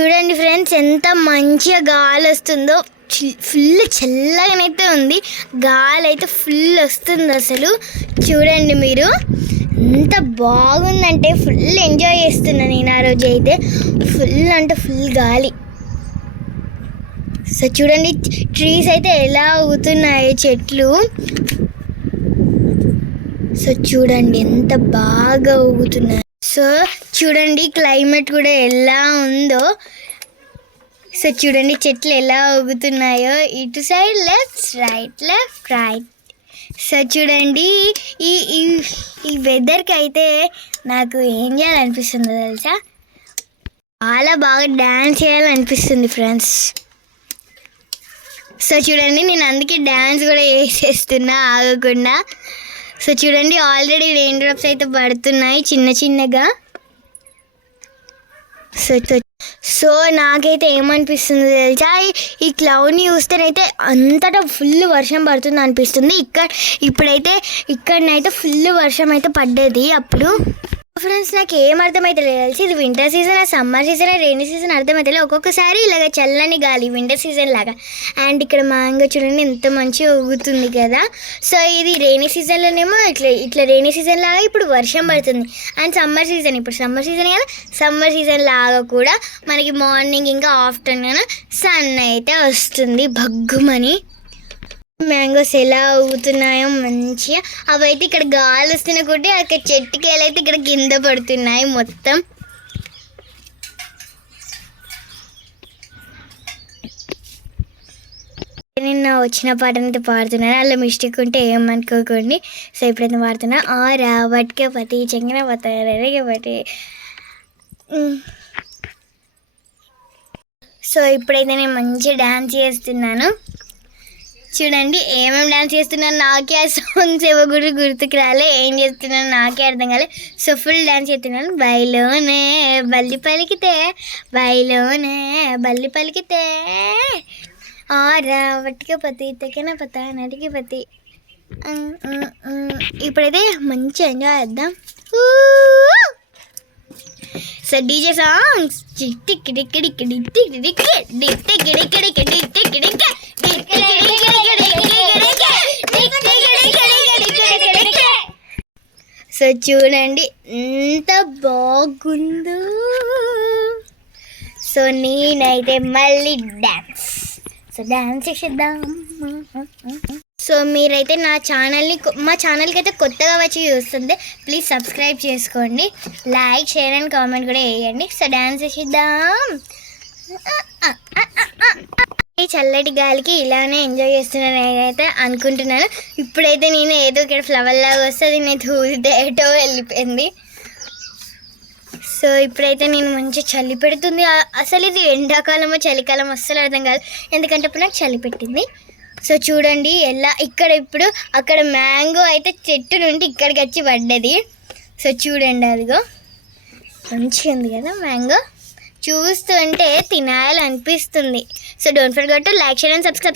చూడండి ఫ్రెండ్స్, ఎంత మంచిగా గాలి వస్తుందో. ఫుల్ చల్లగానైతే ఉంది, గాలి అయితే ఫుల్ వస్తుంది. అసలు చూడండి మీరు, ఎంత బాగుందంటే ఫుల్ ఎంజాయ్ చేస్తున్నాను నేను ఆ రోజు అయితే. ఫుల్ అంటే ఫుల్ గాలి. సో చూడండి, ట్రీస్ అయితే ఎలా ఊగుతున్నాయి, చెట్లు. సో చూడండి ఎంత బాగా ఊగుతున్నాయి. సో చూడండి క్లైమేట్ కూడా ఎలా ఉందో. సో చూడండి చెట్లు ఎలా ఊగుతున్నాయో, ఇటు side left right left right. So చూడండి ఈ ఈ ఈ వెదర్కి అయితే నాకు ఏం చేయాలనిపిస్తుందో తెలుసా, చాలా బాగా డ్యాన్స్ చేయాలనిపిస్తుంది ఫ్రెండ్స్. సో చూడండి, నేను అందుకే డ్యాన్స్ కూడా వేసేస్తున్నా ఆగకుండా. సో చూడండి, ఆల్రెడీ రెయిన్ డ్రాప్స్ అయితే పడుతున్నాయి చిన్న చిన్నగా. సో నాకైతే ఏమనిపిస్తుంది తెలుసా, ఈ క్లౌడ్ని చూస్తేనైతే అంతటా ఫుల్ వర్షం పడుతుంది అనిపిస్తుంది. ఇప్పుడైతే ఇక్కడనైతే ఫుల్ వర్షం అయితే పడ్డది అప్పుడు. ఫ్రెండ్స్, నాకు ఏం అర్థమైతే లేదు తెలిసి, ఇది winter season, summer season, rainy season అర్థమైతే లేదు. ఒక్కొక్కసారి ఇలాగ చల్లని గాలి వింటర్ సీజన్ లాగా. అండ్ ఇక్కడ మ్యాంగో చూడండి ఎంత మంచిగా ఊగుతుంది కదా. సో ఇది రెయినీ సీజన్లోనేమో ఇట్లా రెయినీ సీజన్ లాగా ఇప్పుడు వర్షం పడుతుంది. అండ్ సమ్మర్ సీజన్, ఇప్పుడు సమ్మర్ సీజన్ కదా, సమ్మర్ సీజన్ లాగా కూడా మనకి మార్నింగ్ ఇంకా ఆఫ్టర్నూన్ సన్ అయితే వస్తుంది భగ్గుమని. మ్యాంగోస్ ఎలా ఊగుతున్నాయో మంచిగా. అవైతే ఇక్కడ గాలి వస్తున్నా కొట్టి అక్కడ చెట్టుకేలు అయితే ఇక్కడ కింద పడుతున్నాయి మొత్తం. నిన్న వచ్చిన పాటనైతే పాడుతున్నాను, అలా మిస్టేక్ ఉంటే ఏమనుకోకండి. సో ఇప్పుడైతే పాడుతున్నా, ఆరా వట్కే పతి చెంగిన పతరగే పతి. సో ఇప్పుడైతే నేను మంచిగా డ్యాన్స్ చేస్తున్నాను. చూడండి ఏమేమి డ్యాన్స్ చేస్తున్నాను, నాకే ఆ సాంగ్స్ ఏవో కూడా గుర్తుకు రాలే, ఏం చేస్తున్నాను నాకే అర్థం కాలే. సో ఫుల్ డ్యాన్స్ చేస్తున్నాను. బయలోనే బల్లి పలికితే, బయలోనే బల్లి పలికితే, ఆరా వట్టిక పతి తెకిన పత నటికి పతి. ఇప్పుడైతే మంచి ఎంజాయ్ చేద్దాం. So DJ songs. సో చూడండి ఎంత బాగుందో. సో నేనైతే మళ్ళీ డ్యాన్స్ చేద్దాం. సో మీరైతే మా ఛానల్కి అయితే కొత్తగా వచ్చి చూస్తుంది, ప్లీజ్ సబ్స్క్రైబ్ చేసుకోండి, లైక్ షేర్ అండ్ కామెంట్ కూడా వేయండి. సో డ్యాన్స్ చేద్దాం. ఈ చల్లటి గాలికి ఇలానే ఎంజాయ్ చేస్తున్నాను నేనైతే అనుకుంటున్నాను. ఇప్పుడైతే నేను ఏదో ఇక్కడ ఫ్లవర్ లాగా వస్తుంది, నేను ఊరితే ఏటో వెళ్ళిపోయింది. సో ఇప్పుడైతే నేను మంచిగా చలి పెడుతుంది. అసలు ఇది ఎండాకాలమో చలికాలం అస్సలు అర్థం కాదు, ఎందుకంటే ఇప్పుడు నాకు చలి పెట్టింది. సో చూడండి ఎలా ఇక్కడ ఇప్పుడు అక్కడ మ్యాంగో అయితే చెట్టు నుండి ఇక్కడికి వచ్చి పడ్డది. సో చూడండి అదిగో మంచిగా ఉంది కదా మ్యాంగో, చూస్తుంటే తినాలనిపిస్తుంది. So don't forget to like share and subscribe.